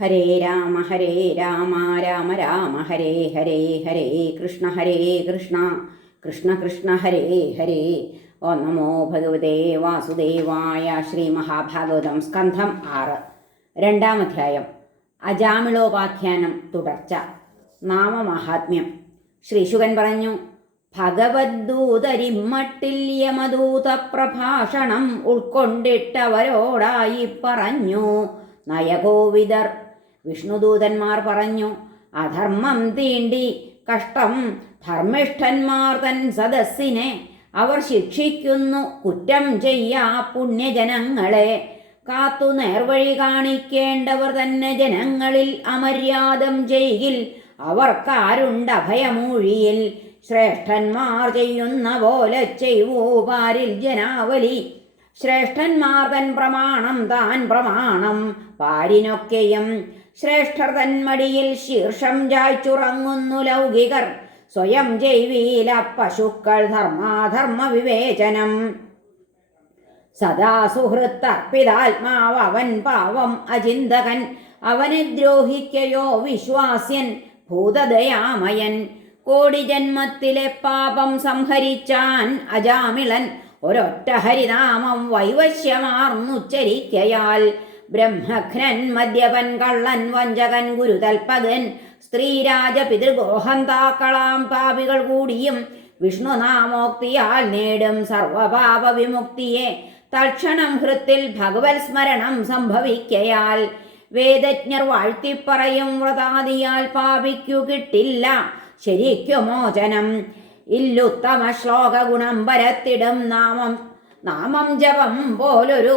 ഹരേ രാമ ഹരേ രാമ രാമ രാമ ഹരേ ഹരേ ഹരേ കൃഷ്ണ ഹരേ കൃഷ്ണ കൃഷ്ണ കൃഷ്ണ ഹരേ ഹരേ. ഓ നമോ ഭഗവതേ വാസുദേവായ ശ്രീ മഹാഭാഗവതം സ്കന്ധം ആറ്. രണ്ടാം അധ്യായം. അജാമിളോപാഖ്യാനം തുടർച്ച. നാമമാഹാത്മ്യം. ശ്രീശുകൻ പറഞ്ഞു ഭഗവദ്ദൂതരിമ്മട്ടിൽ യമദൂത പ്രഭാഷണം ഉൾക്കൊണ്ടിട്ടവരോടായി പറഞ്ഞു നയകോവിദർ വിഷ്ണുദൂതന്മാർ പറഞ്ഞു അധർമ്മം തീണ്ടി കഷ്ടം ധർമ്മിഷ്ഠന്മാർ തൻ സദസ്സിനെ. അവർ ശിക്ഷിക്കുന്നു കുറ്റം ചെയ്യാ പുണ്യജനങ്ങളെ. കാത്തു നേർവഴി കാണിക്കേണ്ടവർ തന്നെ ജനങ്ങളിൽ അമര്യാദം ചെയ്യിൽ. അവർക്കാരുണ്ട് അഭയമൂഴിയിൽ. ശ്രേഷ്ഠന്മാർ ചെയ്യുന്ന പോലെ ചെയ്യുവോ പാരിൽ ജനാവലി. ശ്രേഷ്ഠന്മാർ തൻ പ്രമാണം താൻ പ്രമാണം പാരിനൊക്കെയും ശ്രേഷ്ഠർ തന്മടിയിൽ ശീർഷം ചായ്ച്ചുറങ്ങുന്നു ലൗകികർ. സ്വയം ജൈവീല പശുക്കൾ ധർമാധർമ്മ വിവേചനം. സദാ സുഹൃത്തർപ്പിതാത്മാവ് അവൻ പാവം അചിന്തകൻ. അവനെ ദ്രോഹിക്കയോ വിശ്വാസ്യൻ ഭൂതദയാമയൻ. കോടി ജന്മത്തിലെ പാപം സംഹരിച്ചാൻ അജാമിളൻ. ഒരൊറ്റ ഹരിനാമം വൈവശ്യമാർന്നുച്ചരിക്കയാൽ ബ്രഹ്മഘ്നൻ മദ്യപൻ കള്ളൻ വഞ്ചകൻ ഗുരുതൽപകൻ സ്ത്രീരാജ പിതൃഗോഹം താക്കളാം പാപികൾ കൂടിയും വിഷ്ണുനാമോക്തിയാൽ നേടും സർവപാപ വിമുക്തിയെ തൽക്ഷണം ഹൃത്തിൽ ഭഗവത് സ്മരണം സംഭവിക്കയാൽ വേദജ്ഞർ വാഴ്ത്തിപ്പറയും വ്രതാദിയാൽ പാപിക്കു കിട്ടില്ല ശരിക്കു മോചനം. ഇല്ലുത്തമ ശ്ലോക ഗുണം പരത്തിടും നാമം നാമം ജപം പോലൊരു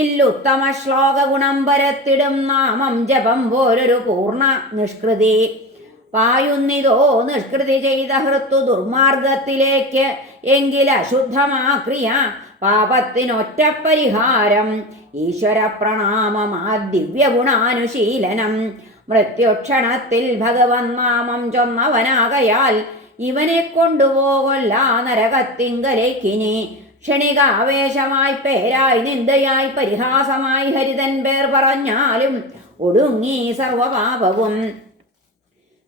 ഇല്ലുത്തമ ശ്ലോക ഗുണം പരത്തിടും നാമം ജപം പോലൊരു പൂർണ നിഷ്കൃതി. പായുന്നിതോ നിഷ്കൃതി ചെയ്ത ഹൃത്തു ദുർമാർഗത്തിലേക്ക് എങ്കിൽ അശുദ്ധമാക്രിയ പാപത്തിനൊറ്റ പരിഹാരം ഈശ്വര പ്രണാമമാ ദിവ്യഗുണാനുശീലനം. മൃത്യുക്ഷണത്തിൽ ഭഗവൻ നാമം ചൊന്നവനാകയാൽ ഇവനെ കൊണ്ടുപോകൊല്ല നരകത്തിങ്കലേക്കിനി ക്ഷണികാവേശമായി പേരായി നിന്ദയായി പരിഹാസമായി ഹരിതൻ പേർ പറഞ്ഞാലും ഒടുങ്ങി സർവപാപവും.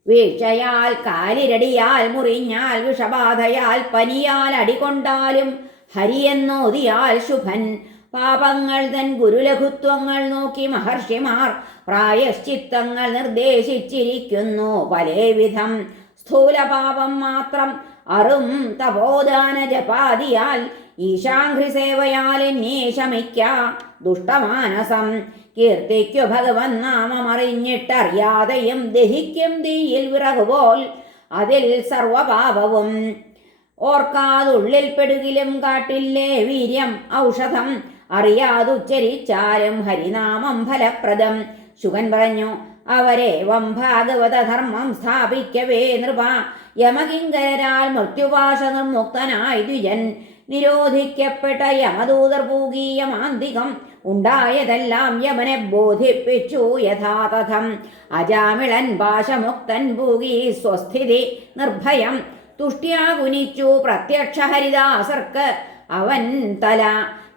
വീഴ്ചയാൽ കാലിരടിയാൽ മുറിഞ്ഞാൽ വിഷബാധയാൽ പനിയാൽ അടികൊണ്ടാലും ഹരിയെന്നോതിയാൽ ശുഭൻ. പാപങ്ങൾ തൻ ഗുരുലഘുത്വങ്ങൾ നോക്കി മഹർഷിമാർ പ്രായശ്ചിത്തങ്ങൾ നിർദ്ദേശിച്ചിരിക്കുന്നു പലേവിധം. സ്ഥൂലപാപം മാത്രം അറും തപോദാന ജപാദിയാൽ ഈശാഘ്രി സേവയാൽ എന്നെ ശമിക്ക ദുഷ്ടമാനസം. കീർത്തിക്കു ഭഗവൻ നാമമറിഞ്ഞിട്ടറിയാതെയും ദഹിക്കും തീയിൽ വിറകുപോൽ അതിൽ സർവപാപവും. ഓർക്കാതുള്ളിൽ പെടുകിലും കാട്ടില്ലേ വീര്യം ഔഷധം. അറിയാതുച്ചരിച്ചാലും ഹരിനാമം ഫലപ്രദം. ശുഗൻ പറഞ്ഞു അവരേവം ഭാഗവത ധർമ്മം സ്ഥാപിക്കവേ നൃപ. യമകിങ്കരാൽ മൃത്യുപാശ നിർമുക്തനായി ദ്വിജൻ. നിരോധിക്കപ്പെട്ട യമദൂതർ പൂകീയ മാന്തികം ഉണ്ടായതെല്ലാം യമനെ ബോധിപ്പിച്ചു യഥാതഥം. അജാമിളൻ പാശമുക്തൻ പൂകി സ്വസ്ഥിതി നിർഭയം. തുഷ്ട്യാ കുനിച്ചു പ്രത്യക്ഷ ഹരിദാസർക്ക് അവൻ തല.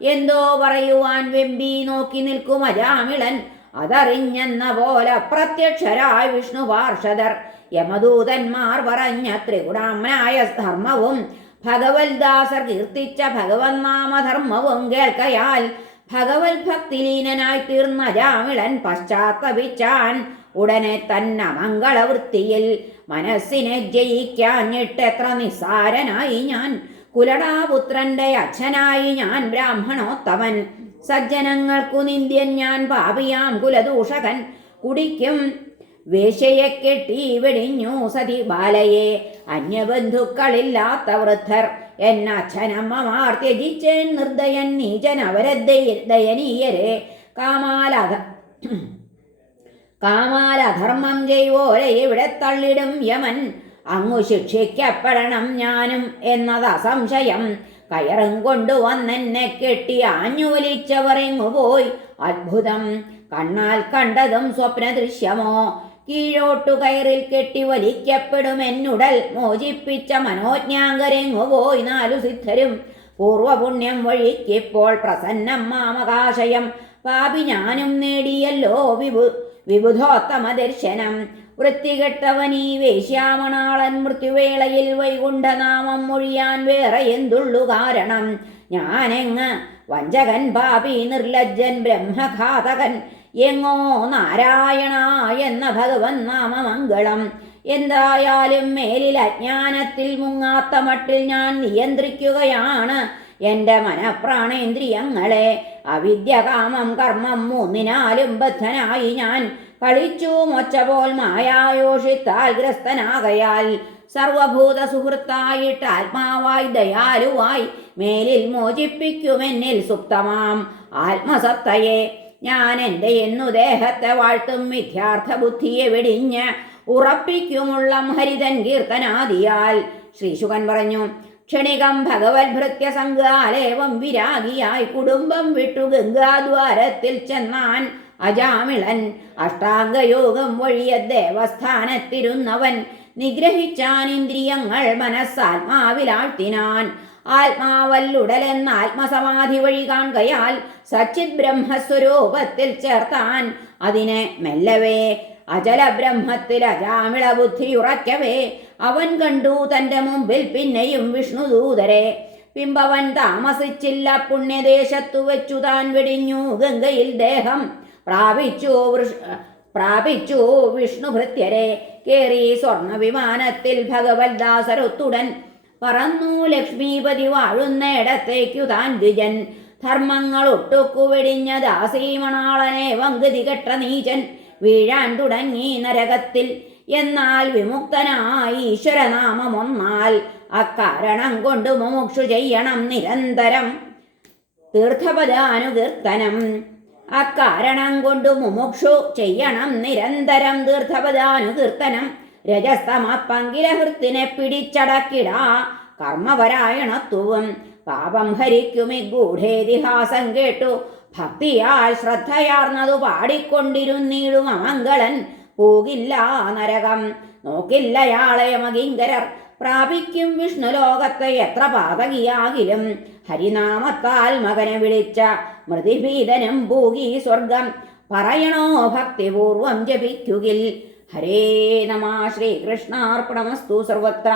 എന്തോ പറയുവാൻ വെമ്പി നോക്കി നിൽക്കും അജാമിളൻ. അതറിഞ്ഞെന്ന പോലെ പ്രത്യക്ഷരായ വിഷ്ണു പാർഷദർ. യമദൂതന്മാർ പറഞ്ഞ ത്രിഗുണാമനായ ധർമ്മവും ഭഗവത്ദാസർ കീർത്തിച്ച ഭഗവത് നാമധർമ്മവും കേൾക്കയാൽ ഭഗവത് ഭക്തിലീനനായി തീർന്ന രാമിളൻ പശ്ചാത്തപിച്ചാൻ ഉടനെ തന്നെ മംഗളവൃത്തിയിൽ മനസ്സിനെ ജയിക്കാഞ്ഞിട്ടെത്ര നിസാരനായി ഞാൻ കുലടാപുത്രന്റെ അച്ഛനായി ഞാൻ ബ്രാഹ്മണോത്തമൻ. സജ്ജനങ്ങൾക്കു നിന്ദ്യൻ ഞാൻ പാപിയാം കുലദൂഷകൻ. കുടിക്കും വേശ്യയെ കെട്ടി വെടിഞ്ഞു സതി ബാലയെ. അന്യബന്ധുക്കളില്ലാത്ത വൃദ്ധർ. എന്നച്ഛനമ്മമാർ ത്യജിച്ച് നിർദ്ദയൻ നീചൻ അവരെ ദയനീയരെ. കാമാലധ കാമാലധർമ്മം ചെയ്വോരെ ഇവിടെ തള്ളിടും യമൻ. അങ്ങു ശിക്ഷിക്കപ്പെടണം ഞാനും എന്നത് അസംശയം കയറും കൊണ്ടുവന്നെന്നെ കെട്ടി ആഞ്ഞുവലിച്ചവർ പോയി അത്ഭുതം. കണ്ണാൽ കണ്ടതും സ്വപ്ന ദൃശ്യമോ കീഴോട്ടു കയറിൽ കെട്ടി വലിക്കപ്പെടുമെന്നുടൽ മോചിപ്പിച്ച മനോജ്ഞാങ്കരെങ്ങു പോയി നാലു സിദ്ധരും. പൂർവപുണ്യം വഴിക്കിപ്പോൾ പ്രസന്നം മാമകാശയം. പാപി ഞാനും നേടിയല്ലോ വിഭു വിബുധോത്തമ ദർശനം വൃത്തികെട്ടവനീ വേശ്യാമണാളൻ മൃത്യുവേളയിൽ വൈകുണ്ഠനാമം മൊഴിയാൻ വേറെ എന്തുള്ളു കാരണം? ഞാനെങ്ങ് വഞ്ചകൻ പാപി നിർലജ്ജൻ ബ്രഹ്മഘാതകൻ. എങ്ങോ നാരായണ എന്ന ഭഗവൻ നാമമംഗളം. എന്തായാലും മേലിൽ അജ്ഞാനത്തിൽ മുങ്ങാത്ത മട്ടിൽ ഞാൻ നിയന്ത്രിക്കുകയാണ്. എന്റെ മനഃപ്രാണേന്ദ്രിയങ്ങളെ അവിദ്യ കാമം കർമ്മം മൂന്നിനാലും ബദ്ധനായി ഞാൻ കളിച്ചു. മൊച്ച പോൽ മായായോഷിത്താൽ ഗ്രസ്തനാകയാൽ സർവഭൂത സുഹൃത്തായിട്ട് ആത്മാവായി ദയാലുവായി മേലിൽ മോചിപ്പിക്കുമെന്നിൽ സുപ്തമാം ആത്മസത്തയെ ഞാൻ എന്റെ എന്നു ദേഹത്തെ വാഴ്ത്തും മിഥ്യാർത്ഥ ബുദ്ധിയെ വെടിഞ്ഞ് ഉറപ്പിക്കുമുള്ളം ഹരിതൻ കീർത്തനാദിയാൽ. ശ്രീശുകൻ പറഞ്ഞു ക്ഷണികം ഭഗവത് ഭൃത്യ സംഘാലേവം വിരാഗിയായി കുടുംബം വിട്ടു ഗംഗാദ്വാരത്തിൽ ചെന്നാൻ അജാമിളൻ. അഷ്ടാംഗയോഗം വഴിയ ദേവസ്ഥാനത്തിരുന്നവൻ നിഗ്രഹിച്ചാൻ ഇന്ദ്രിയങ്ങൾ മനസ്സാത്മാവിലാഴ്ത്തിനാൻ. ആത്മാവല്ലുടലെന്ന ആത്മസമാധി വഴി കാണുകയാൽ സച്ചിത് ബ്രഹ്മസ്വരൂപത്തിൽ ചേർത്താൻ അതിനെ മെല്ലവേ. അചല ബ്രഹ്മത്തിൽ അജാമിള ബുദ്ധി ഉറയ്ക്കവേ അവൻ കണ്ടു തന്റെ മുമ്പിൽ പിന്നെയും വിഷ്ണുദൂതരെ പിമ്പവൻ താമസിച്ചില്ല പുണ്യദേശത്തു വെച്ചു താൻ വെടിഞ്ഞു ഗംഗയിൽ ദേഹം പ്രാപിച്ചു പ്രാപിച്ചു വിഷ്ണുഭൃത്യരെ കേറി സ്വർണ വിമാനത്തിൽ ഭഗവത് ദാസരൊത്തുടൻ പറന്നു ലക്ഷ്മീപതി വാഴുന്നിടത്തേക്കു താൻ ദ്വിജൻ ധർമ്മങ്ങൾ ഒട്ടുക്കു വെടിഞ്ഞ ദാസീമണാളനെ വങ്കുതി കെട്ട നീചൻ വീഴാൻ തുടങ്ങി നരകത്തിൽ. എന്നാൽ വിമുക്തനായി ഈശ്വരനാമം ഒന്നാൽ അക്കാരണം കൊണ്ട് മുമുക്ഷു ചെയ്യണം നിരന്തരം. തീർത്ഥപദാനുകീർത്തനം. അക്കാരണം കൊണ്ട് മുമുക്ഷു ചെയ്യണം നിരന്തരം തീർത്ഥപദാനുകീർത്തനം. രജസ്തമ പങ്കിലഹൃത്തിനെ പിടിച്ചടക്കിടാ. കർമ്മപരായണത്വവും പാപം ഹരിക്കുമി ഗൂഢേതിഹാസം കേട്ടു. ഭക്തിയാൽ ശ്രദ്ധയാർന്നതു പാടിക്കൊണ്ടിരുന്നീടും അമംഗളൻ പോകില്ല നരകം. നോക്കില്ലയാളെ മകിങ്കരർ പ്രാപിക്കും വിഷ്ണു ലോകത്തെ എത്ര പാതകിയാകിലും ഹരിനാമത്താൽ മകനെ വിളിച്ച മൃതിഭീതനും ഭൂകി സ്വർഗം. പറയണോ ഭക്തിപൂർവം ജപിക്കുകിൽ? ഹരേ നമ ശ്രീകൃഷ്ണാർപ്പണമസ്തു സർവത്ര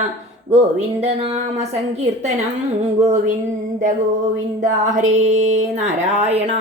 ഗോവിന്ദനാമ സങ്കീർത്തനം ഗോവിന്ദ ഗോവിന്ദ ഹരേ നാരായണ